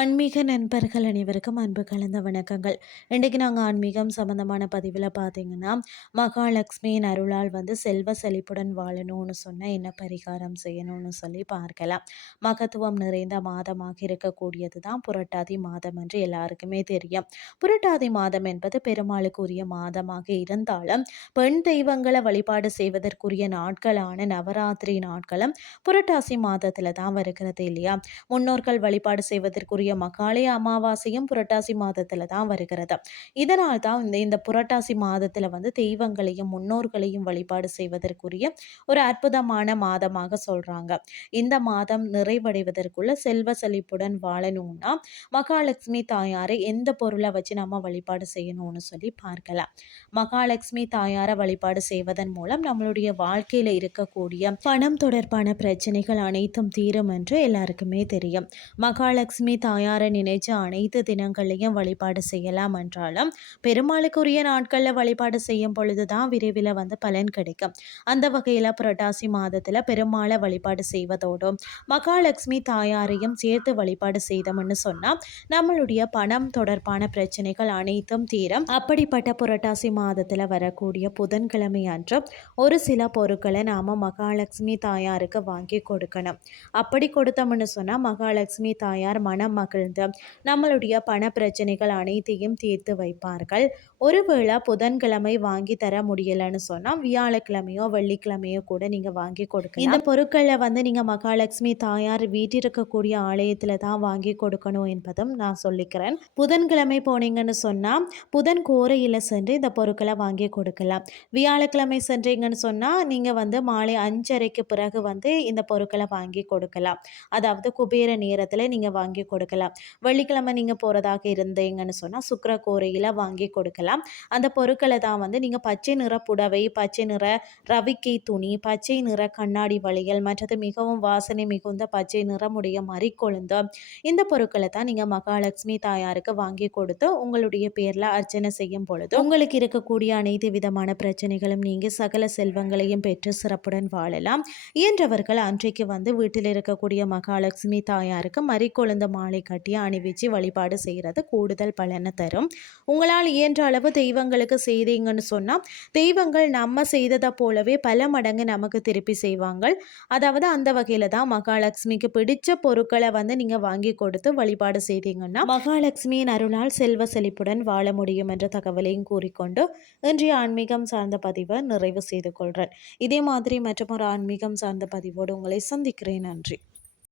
ஆன்மீக நண்பர்கள் அனைவருக்கும் அன்பு கலந்த வணக்கங்கள். இன்றைக்கு நாங்கள் ஆன்மீகம் சம்பந்தமான பதிவில் பார்த்தீங்கன்னா, மகாலட்சுமியின் அருளால் செல்வ செழிப்புடன் வாழணும்னு சொன்னால் என்ன பரிகாரம் செய்யணும்னு சொல்லி பார்க்கலாம். மகத்துவம் நிறைந்த மாதமாக இருக்கக்கூடியது தான் புரட்டாதி மாதம் என்று எல்லாருக்குமே தெரியும். புரட்டாதி மாதம் என்பது பெருமாளுக்குரிய மாதமாக இருந்தாலும், பெண் தெய்வங்களை வழிபாடு செய்வதற்குரிய நாட்களான நவராத்திரி நாட்களும் புரட்டாசி மாதத்தில் தான் வருகிறது இல்லையா? முன்னோர்கள் வழிபாடு செய்வதற்குரிய மகாலய அமாவாசையும் புரட்டாசி மாதத்துல தான் வருகிறது. இதனால் தான் இந்த புரட்டாசி மாதத்துல தெய்வங்களையும் முன்னோர்களையும் வழிபாடு செய்வதற்குரிய ஒரு அற்புதமான மாதமாக சொல்றாங்க. இந்த மாதம் நிறைவடைவதற்குள்ள செல்வ செழிப்புடன் வாழணும்னா மகாலட்சுமி தாயாரை எந்த பொருளை வச்சு நம்ம வழிபாடு செய்யணும்னு சொல்லி பார்க்கலாம். மகாலட்சுமி தாயாரை வழிபாடு செய்வதன் மூலம் நம்மளுடைய வாழ்க்கையில இருக்கக்கூடிய பணம் தொடர்பான பிரச்சனைகள் அனைத்தும் தீரும் என்று எல்லாருக்குமே தெரியும். மகாலட்சுமி தாயாரை நினைச்சு அனைத்து தினங்களையும் வழிபாடு செய்யலாம் என்றாலும், பெருமாளுக்குரிய நாட்களில் வழிபாடு செய்யும் பொழுதுதான் விரைவில் பலன் கிடைக்கும். அந்த வகையில் புரட்டாசி மாதத்தில் பெருமாளை வழிபாடு செய்வதோடும் மகாலட்சுமி தாயாரையும் சேர்த்து வழிபாடு செய்தோம்னு சொன்னால் நம்மளுடைய பணம் தொடர்பான பிரச்சனைகள் அனைத்தும் தீரும். அப்படிப்பட்ட புரட்டாசி மாதத்தில் வரக்கூடிய புதன்கிழமை அன்று ஒரு சில பொருட்களை நாம் மகாலட்சுமி தாயாருக்கு வாங்கி கொடுக்கணும். அப்படி கொடுத்தோம்னு சொன்னால் மகாலட்சுமி தாயார் மனம் மகிழ்ந்து நம்மளுடைய பண பிரச்சனைகள் அனைத்தையும் தீர்த்து வைப்பார்கள். ஒருவேளை புதன்கிழமை வாங்கி தர முடியலன்னு சொன்னால் வியாழக்கிழமையோ வெள்ளிக்கிழமையோ கூட நீங்கள் வாங்கி கொடுக்கலாம். இந்த பொருட்களை நீங்கள் மகாலட்சுமி தாயார் வீட்டிருக்கக்கூடிய ஆலயத்தில் தான் வாங்கி கொடுக்கணும் என்பதும் நான் சொல்லிக்கிறேன். புதன்கிழமை போனீங்கன்னு சொன்னால் புதன் கோரையில் சென்று இந்த பொருட்களை வாங்கி கொடுக்கலாம். வியாழக்கிழமை சென்றீங்கன்னு சொன்னால் நீங்கள் மாலை 5:30க்கு பிறகு இந்த பொருட்களை வாங்கி கொடுக்கலாம். அதாவது குபேர நேரத்தில் நீங்கள் வாங்கி கொடுக்கலாம். வெள்ளிக்கிழமை நீங்கள் போகிறதாக இருந்தீங்கன்னு சொன்னால் சுக்கிர கோரையில் வாங்கி கொடுக்கலாம். அந்த பொருட்களை தான் நீங்கள் பச்சை நிற புடவை, பச்சை நிற ரவிக்கை துணி, பச்சை நிற கண்ணாடி வளையல், மற்றது மிகவும் வாசனை மிகுந்த பச்சை நிறமுடைய மறிக்கொழுந்து, இந்த பொருட்களை தான் நீங்கள் மகாலட்சுமி தாயாருக்கு வாங்கி கொடுத்து உங்களுடைய பேரில் அர்ச்சனை செய்யும் பொழுது உங்களுக்கு இருக்கக்கூடிய அனைத்து விதமான பிரச்சனைகளும் நீங்கள் சகல செல்வங்களையும் பெற்று சிறப்புடன் வாழலாம். இயன்றவர்கள் அன்றைக்கு வீட்டில் இருக்கக்கூடிய மகாலட்சுமி தாயாருக்கு மறிக்கொழுந்த மாலை கட்டி அணிவிச்சு வழிபாடு செய்கிறது கூடுதல் பலனை தரும். உங்களால் இயன்ற அளவு தெய்வங்களுக்கு செய்தீங்கன்னு சொன்னால் தெய்வங்கள் நம்ம செய்ததை போலவே பல மடங்கு நமக்கு திருப்பி செய்வாங்க. அதாவது அந்த வகையில் தான் மகாலட்சுமிக்கு பிடிச்ச பொருட்களை நீங்கள் வாங்கி கொடுத்து வழிபாடு செய்தீங்கன்னா மகாலட்சுமியின் அருளால் செல்வ செழிப்புடன் வாழ முடியும் என்ற தகவலையும் கூறிக்கொண்டு இன்றைய ஆன்மீகம் சார்ந்த பதிவை நிறைவு செய்து கொள்கிறேன். இதே மாதிரி மற்றொரு ஆன்மீகம் சார்ந்த பதிவோடு உங்களை சந்திக்கிறேன். நன்றி.